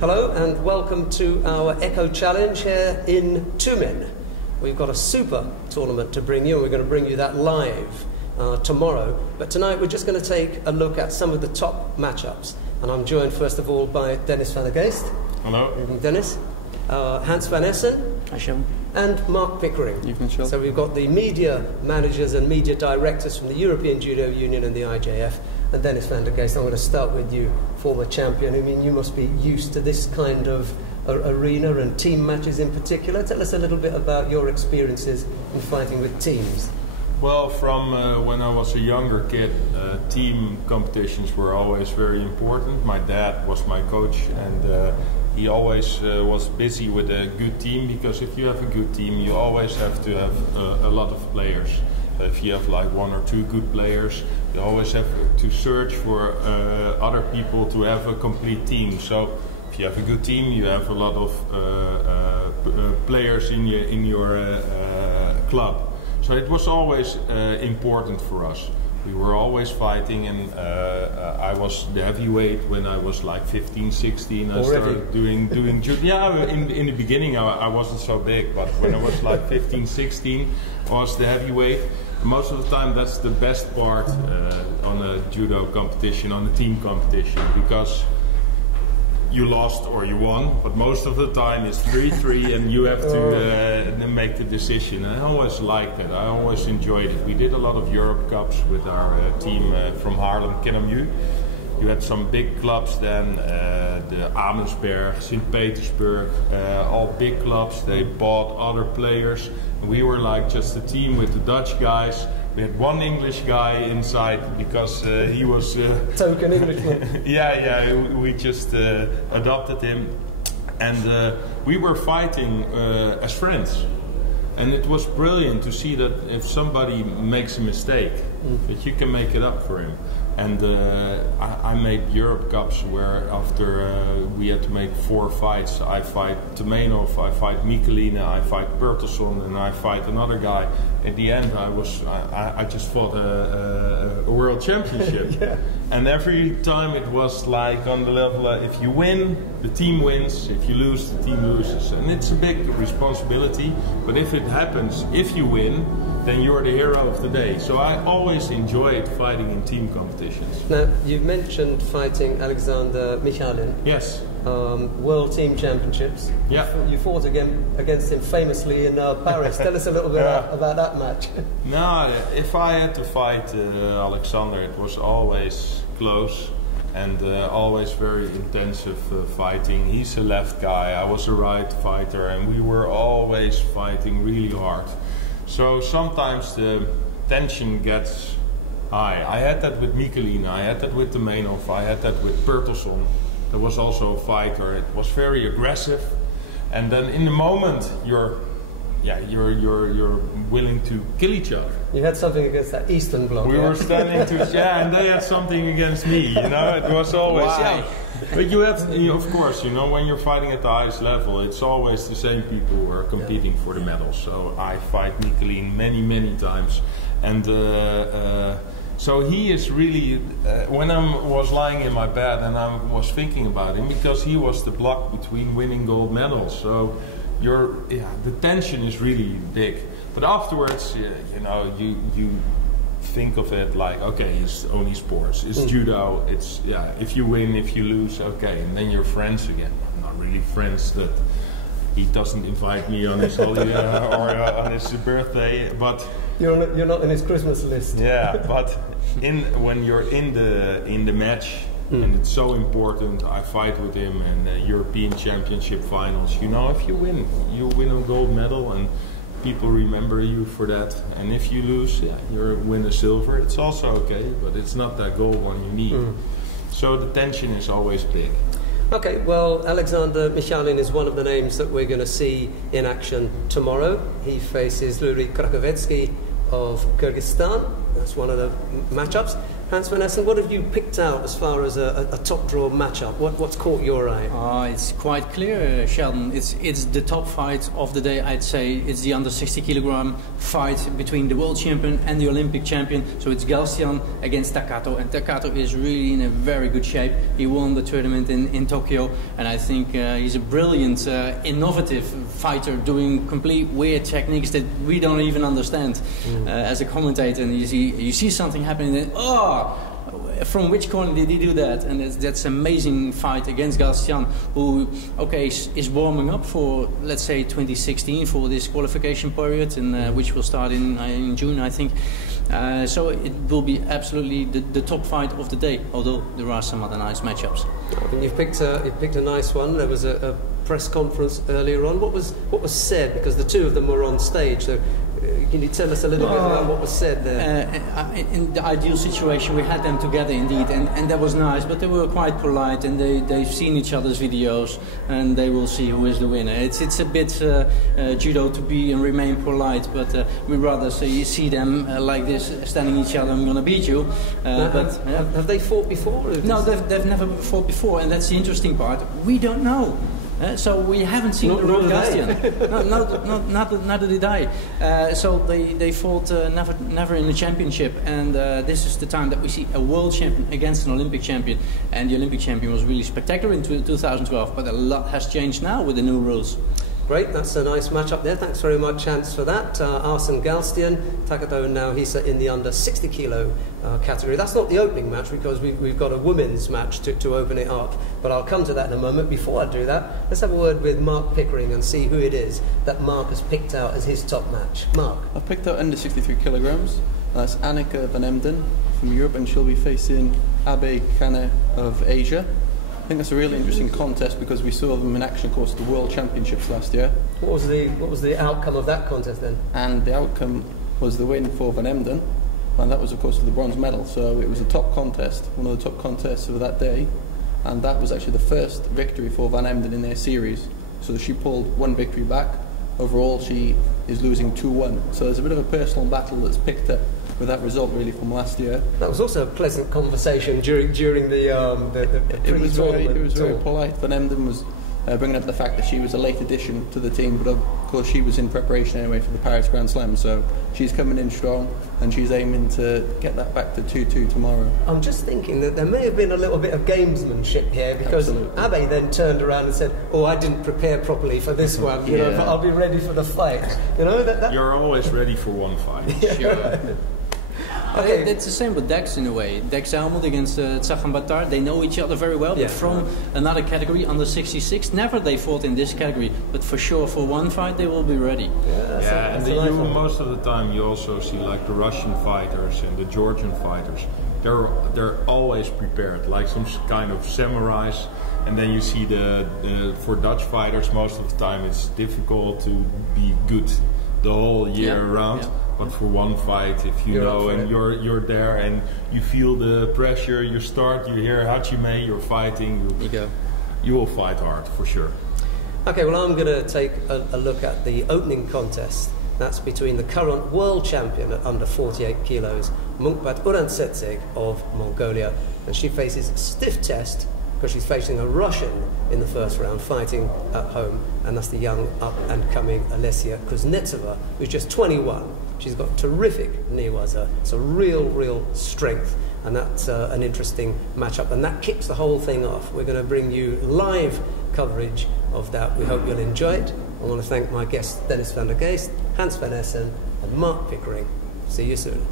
Hello and welcome to our ECCO Challenge here in Tumin. We've got a super tournament to bring you, and we're going to bring you that live tomorrow. But tonight we're just going to take a look at some of the top matchups. And I'm joined first of all by Dennis van der Geest. Hello. Evening, Dennis. Hans van Essen. Hi, Sheldon. And Mark Pickering. Evening, Sheldon. So we've got the media managers and media directors from the European Judo Union and the IJF. And Dennis van der Geest, I'm going to start with you, former champion. I mean, you must be used to this kind of arena and team matches in particular. Tell us a little bit about your experiences in fighting with teams. Well, from when I was a younger kid, team competitions were always very important. My dad was my coach, and he always was busy with a good team, because if you have a good team, you always have to have a lot of players. If you have like one or two good players, you always have to search for other people to have a complete team. So if you have a good team, you have a lot of players in your club. So it was always important for us. We were always fighting, and I was the heavyweight when I was like 15, 16. I started doing judo. Yeah, in the beginning I wasn't so big, but when I was like 15, 16, I was the heavyweight. Most of the time that's the best part on a judo competition, on a team competition, because you lost or you won, but most of the time it's 3-3 and you have to make the decision. I always liked it, I always enjoyed it. We did a lot of Europe Cups with our team from Haarlem, Kennemerju. You had some big clubs then, the Amersberg, St. Petersburg, all big clubs. They bought other players. We were like just a team with the Dutch guys. We had one English guy inside because he was... token Englishman. Yeah, we just adopted him. And we were fighting as friends. And it was brilliant to see that if somebody makes a mistake, that you can make it up for him. And I made Europe Cups where after we had to make 4 fights, I fight Tomenov, I fight Michelina, I fight Bertelson, and I fight another guy. At the end I just fought a world championship. Yeah. And every time it was like on the level, if you win, the team wins, if you lose, the team loses. And it's a big responsibility, but if it happens, if you win, then you're the hero of the day. So I always enjoyed fighting in team competitions. Now, you mentioned fighting Alexander Michalin. Yes. World Team Championships. Yeah. You fought against him famously in Paris. Tell us a little bit about that match. No, if I had to fight Alexander, it was always close and always very intensive fighting. He's a left guy, I was a right fighter, and we were always fighting really hard. So sometimes the tension gets high. I had that with Michelina, I had that with Tomenov, I had that with Bertelson. There was also a fighter. It was very aggressive, and then in the moment you're willing to kill each other. You had something against that Eastern bloc. We were standing to and they had something against me. You know, it was always But you have, of course, you know, when you're fighting at the highest level, it's always the same people who are competing for the medals. So I fight Michelin many times, and so he is really. When I was lying in my bed and I was thinking about him, because he was the block between winning gold medals. So the tension is really big. But afterwards, you know, you think of it like, okay, it's only sports, it's judo, it's, if you win, if you lose, okay, and then you're friends again. I'm not really friends that he doesn't invite me on his holiday or on his birthday, but... You're not in his Christmas list. Yeah, but when you're in the match, and it's so important, I fight with him in European Championship finals, you know, if you win a gold medal, and people remember you for that. And if you lose, you win a silver. It's also okay, but it's not that gold one you need. So the tension is always big. Okay, well, Alexander Michalin is one of the names that we're going to see in action tomorrow. He faces Lurik Krakovetsky of Kyrgyzstan. That's one of the matchups. Hans van Essen, what have you picked out as far as a top draw matchup? What's caught your eye? It's quite clear, Sheldon. It's the top fight of the day, I'd say. It's the under 60 kilogram fight between the world champion and the Olympic champion. So it's Galstian against Takato, and Takato is really in a very good shape. He won the tournament in Tokyo, and I think he's a brilliant, innovative fighter doing complete weird techniques that we don't even understand as a commentator. And you see something happening, and from which corner did he do that? And that's an amazing fight against Galstian, who, okay, is warming up for, let's say, 2016 for this qualification period, and which will start in June, I think. So it will be absolutely the top fight of the day, although there are some other nice matchups. I mean, you've picked a nice one. There was a press conference earlier on. What was said? Because the two of them were on stage. So can you tell us a little bit about what was said there? In the ideal situation, we had them together indeed, and that was nice. But they were quite polite, and they've seen each other's videos, and they will see who is the winner. It's a bit judo to be and remain polite, but we rather see them like this, standing each other. I'm going to beat you. Have they fought before? No, they've never fought before, and that's the interesting part. We don't know. So we haven't seen the real Galstian. Neither did I. So they fought never in a championship, and this is the time that we see a world champion against an Olympic champion. And the Olympic champion was really spectacular in 2012, but a lot has changed now with the new rules. Great, that's a nice match up there. Thanks very much, Hans, for that. Arsene Galstian, Takato now he's in the under 60 kilo category. That's not the opening match because we've got a women's match to open it up, but I'll come to that in a moment. Before I do that, let's have a word with Mark Pickering and see who it is that Mark has picked out as his top match. Mark. I've picked out under 63 kilograms. That's Annika van Emden from Europe, and she'll be facing Abe Kane of Asia. I think that's a really interesting contest because we saw them in action, of course, at the World Championships last year. What was the outcome of that contest then? And the outcome was the win for Van Emden, and that was, of course, for the bronze medal. So it was a top contest, one of the top contests of that day, and that was actually the first victory for Van Emden in their series. So she pulled one victory back. Overall, she is losing 2-1. So there's a bit of a personal battle that's picked up with that result, really, from last year. That was also a pleasant conversation during the pre-tournament. It was very polite. Van Emden was bringing up the fact that she was a late addition to the team, but of course she was in preparation anyway for the Paris Grand Slam, so she's coming in strong and she's aiming to get that back to 2-2 tomorrow. I'm just thinking that there may have been a little bit of gamesmanship here, because Abe then turned around and said, "Oh, I didn't prepare properly for this one, you know, but I'll be ready for the fight." You know, that You're always ready for one fight. Sure. Okay. It's the same with Dex in a way. Dex Helmut against Tsagan Batar. They know each other very well, but from another category, under 66. Never they fought in this category, but for sure for one fight they will be ready. Most of the time you also see like the Russian fighters and the Georgian fighters. They're always prepared, like some kind of samurais. And then you see for Dutch fighters, most of the time it's difficult to be good the whole year around. Yeah. But for one fight, if you know and you're there and you feel the pressure, you hear Hachime, you're fighting, you will fight hard for sure. Okay, well I'm going to take a look at the opening contest. That's between the current world champion at under 48 kilos, Munkbat Urantsetseg of Mongolia, and she faces stiff test because she's facing a Russian in the first round, fighting at home, and that's the young up-and-coming Alessia Kuznetsova, who's just 21. She's got terrific newaza, so real strength, and that's an interesting matchup, and that kicks the whole thing off. We're going to bring you live coverage of that. We hope you'll enjoy it. I want to thank my guests, Dennis van der Geest, Hans van Essen, and Mark Pickering. See you soon.